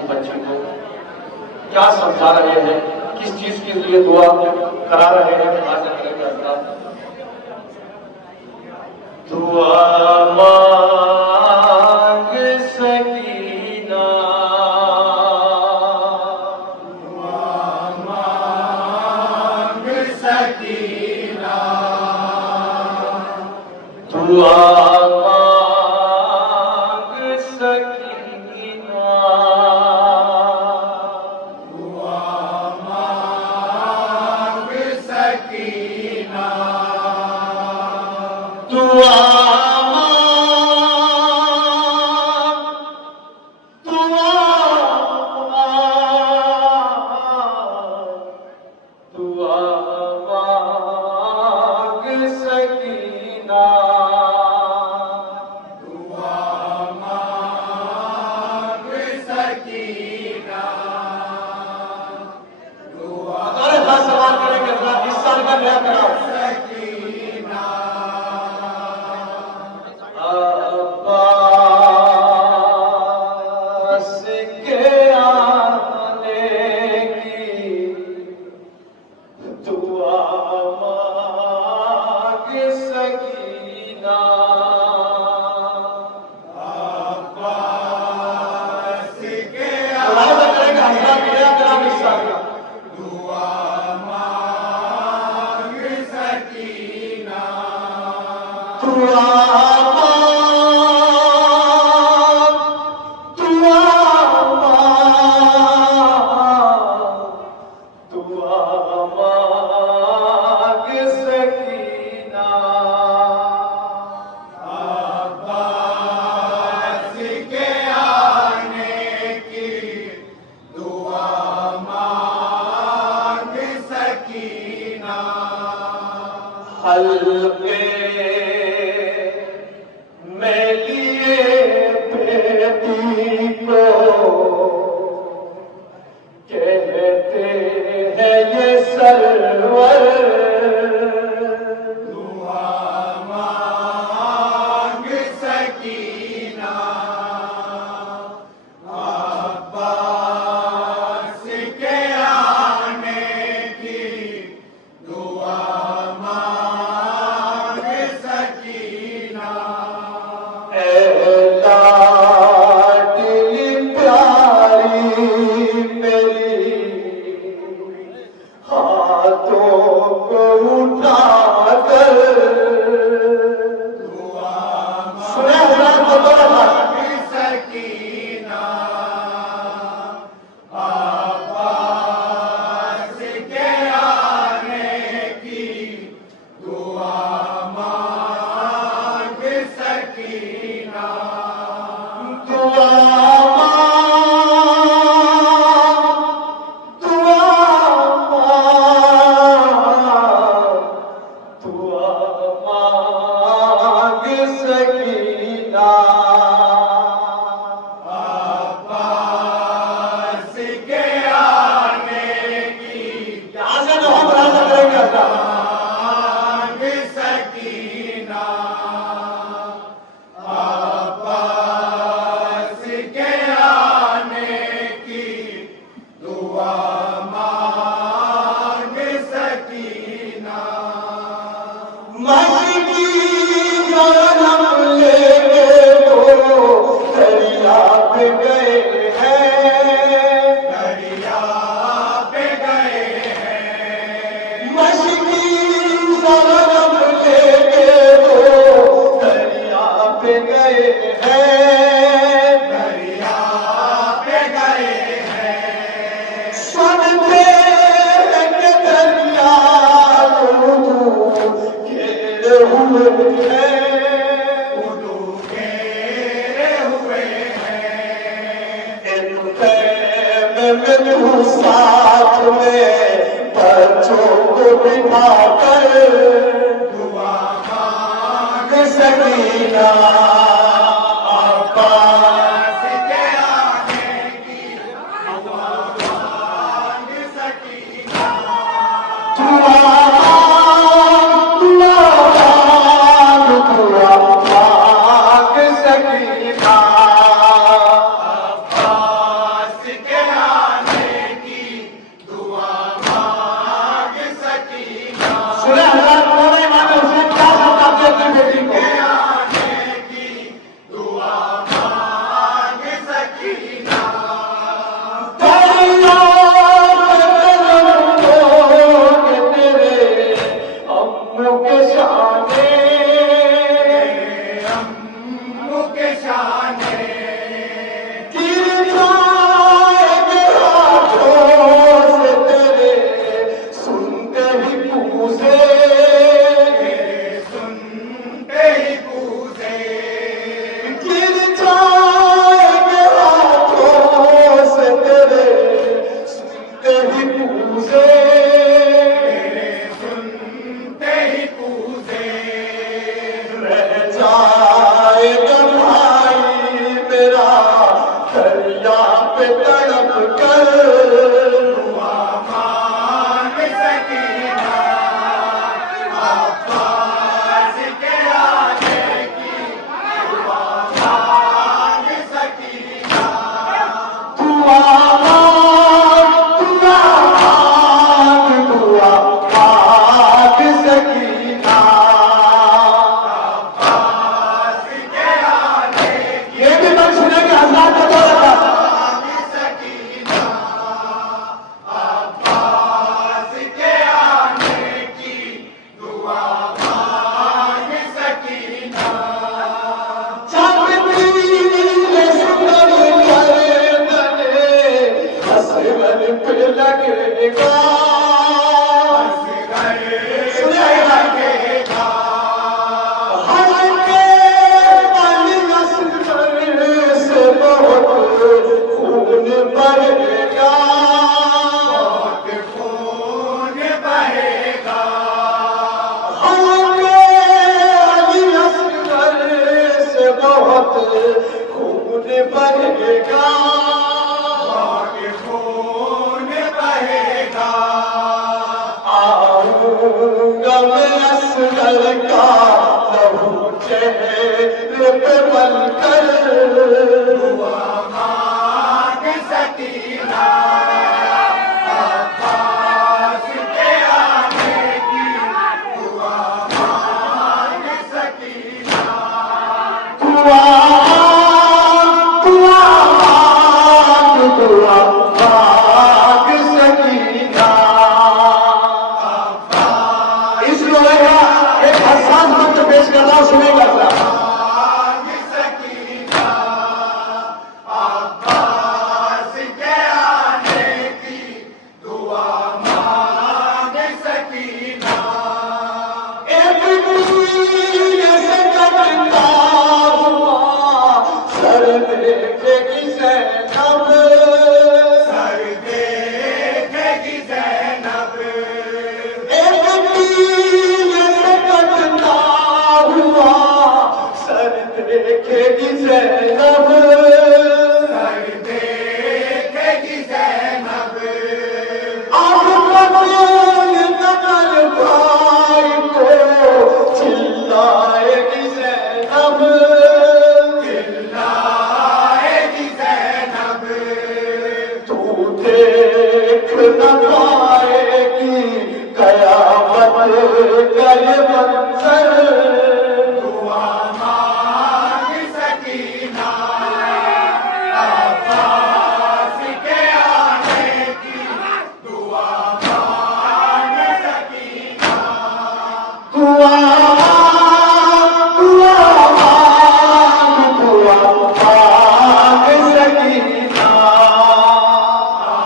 की बच्ची को क्या समझा रहे हैं, किस चीज के लिए दुआ करा रहे हैं, खासा करेंगे अल्लाह। दुआ मांग सकीना, दुआ मांग सकीना, दुआ साथ में बच्चों को बिठा कर दुआ मांग सकीना अब्बास के आने की दुआ मांग सकीना दुआ मांग सकीना अब्बास पे तड़प कर दुआ मांग सकीना अब्बास के आने की दुआ मांग सकीना दुआ मांग सकीना अब्बास के आने की ये भी मैं सुने कि हज़ार का दौर था मांग सकीना अब्बास के आने की दुआ मांग सकीना चांदनी ने सुंदर गर्दने असगर पे लगेगा लगेगा हर के पानी असगर से बहुत खून बहेगा बहुत खून बहेगा हर के पानी असगर से बहुत खून बहेगा बहुत खून बहेगा आऊंगा मैं असगर का लहू चेहरे पे बनकर दुआ मांग सकीना अब्बास के आने की दुआ मांग सकीना दुआ मांग सकीना इस लोहे का एक हसास मंत्र पेश कर रहा हूं, सुनेगा जरा। मांग सकीना अब्बास के आने की दुआ मांग सकीना एक तीर से कटता हुआ सर देखेगी ज़ैनब सर देखेगी ज़ैनब एक तीर से कटता हुआ सर देखेगी ज़ैनब सर देखेगी ज़ैनब अब कबूल न कर भाई को चिल्लाएगी ज़ैनब चिल्लाएगी ज़ैनब तू देख न पाएगी कयामत का ये मंजर दुआ मांग सकीना अब्बास के आने की दुआ मांग सकीना दुआ मांग सकीना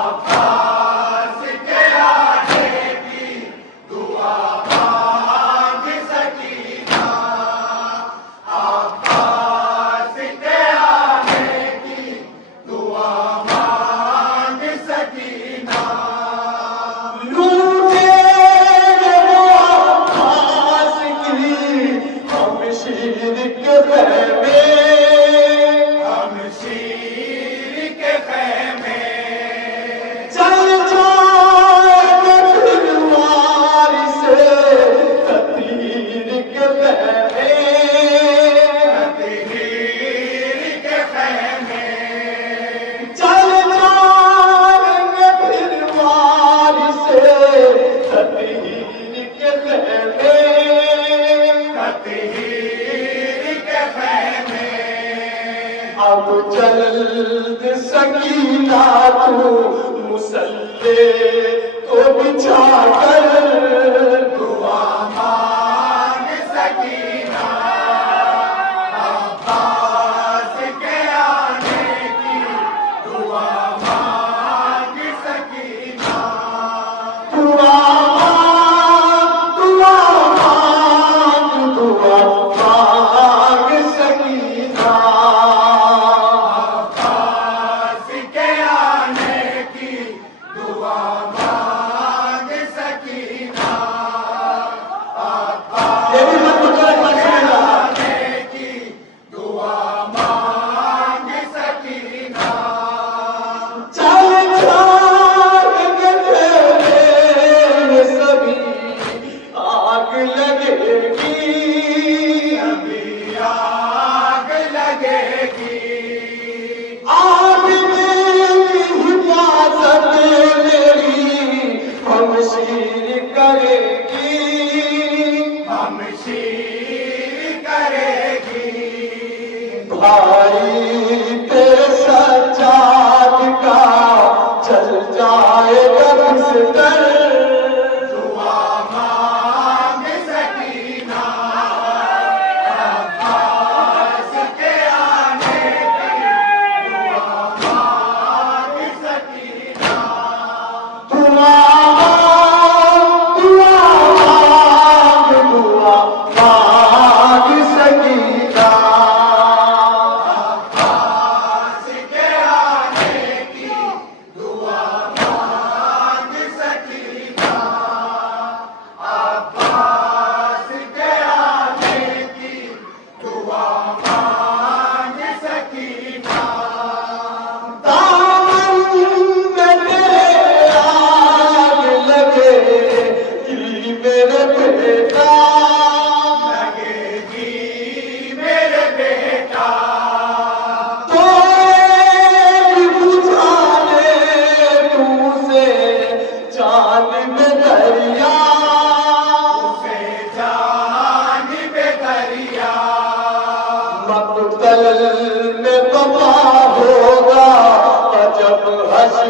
अब्बास के आने की दुआ मांग सकीना अब्बास के आने की दुआ मांग सकीना लूटेंगे वो खास की हम शीर के खैमे हम शीर के खैमे चल जाएंगे फिर वारी से तीर के खैमे तहरीर के खैमे चल जाएंगे फिर वारी से तीर के खैमे तहरीर के खैमे अब जल्द सकीना तू मुसल्ले को बिछा कर दुआ मांग सकीना अब्बास के आने की दुआ मांग सकीना दुआ मांग सकीना अब्बास के आने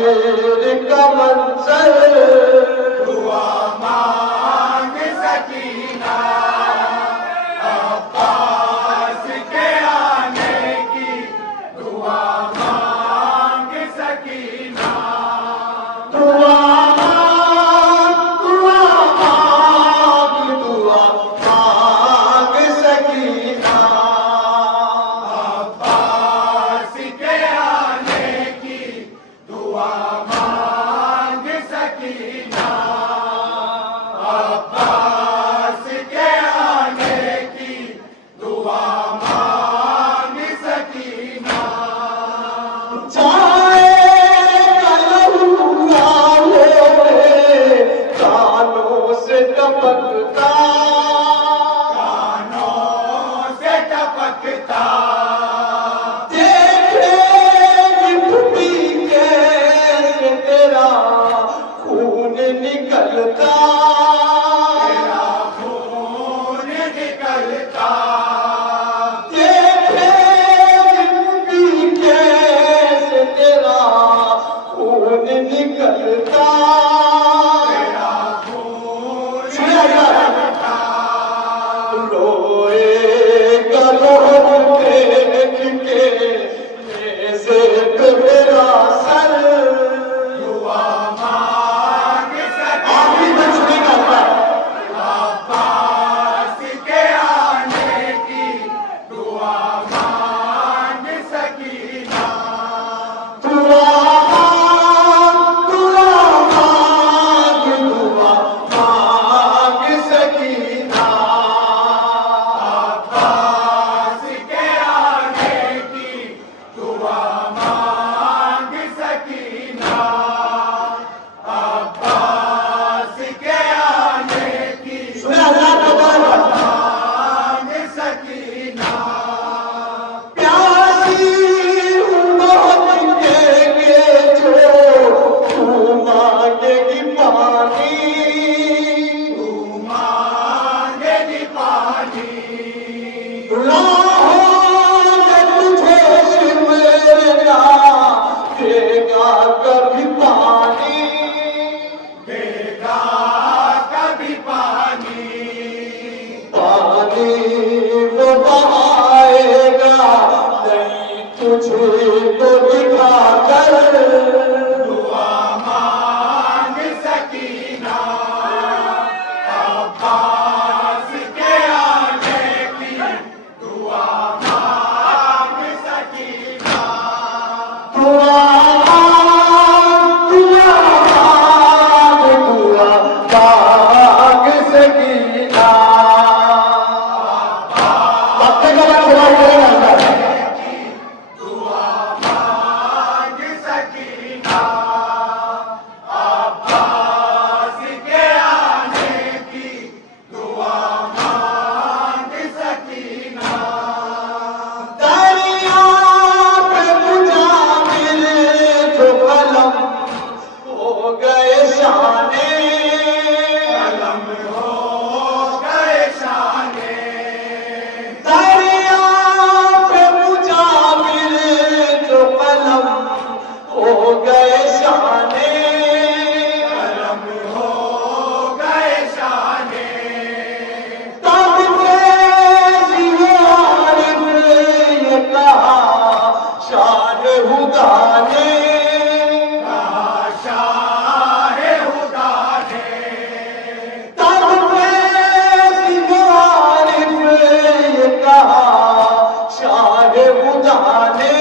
आखिर का मंजर दुआ मांग सकीना अब्बास के आने की दुआ मांग सकीना दुआ दुआ दुआ मांग सकीना अब्बास के आने की दुआ मांग सकीना अब्बास के आने की दुआ मांग सकीना जाएगा लहूआ होने कानों से टपकता कानों से टपकता देखेगी फूटी कैसे तेरा खून निकलता तेरा खून निकलता देखेगी फूटी कैसे तेरा खून निकलता तेरा खून सुनिए निकलता रोएगा लोग देख के ऐसे पे मेरा सर दुआ मांग सकीना आखिरी में सुनेगा अब्बास के आने की दुआ मांग सकीना दुआ दुआ मांग दुआ मांग सकीना अब्बास के आने की दुआ मांग सकीना अब्बास के आने की सुने अल्लाह का दरबार मांग सकीना प्यासी मोहब्बत के जो तू मांगेगी पानी तू मांगेगी पानी राहों में तुझे सिमरना देगा कभी पानी देगा कभी पानी पानी वो बहाएगा नहीं तुझे तो दिखा कर दुआ मांग सकीना अब्बास के आने की दुआ मांग सकीना दुआ दुआ दुआ मांग सकीना पत्ते का खुदा करेगा दुआ मांग सकीना अब्बास के आने की दुआ मांग सकीना दरिया पे बुझा मिले जो कलम हो गए शाने कलम हो गए शाने दरिया पे बुझा मिले जो कलम हो गए शाने कलम हो गए शाने तब तेजी आरिफ ये कहा शान हुदा ने शाह हुदा ने तब तेजी आरिफ ये कहा शान हुदा ने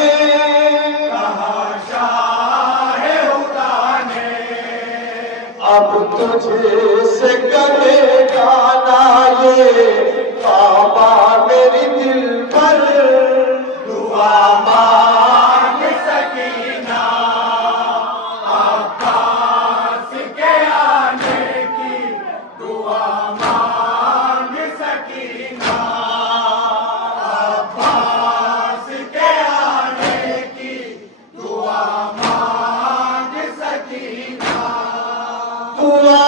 शाह हुदा ने अब तुझे से करेगा ना ये बाबा मेरी दिल पर दुआ मांग सकीना अब्बास के आने की दुआ मांग सकीना अब्बास के आने की दुआ मांग सकीना दुआ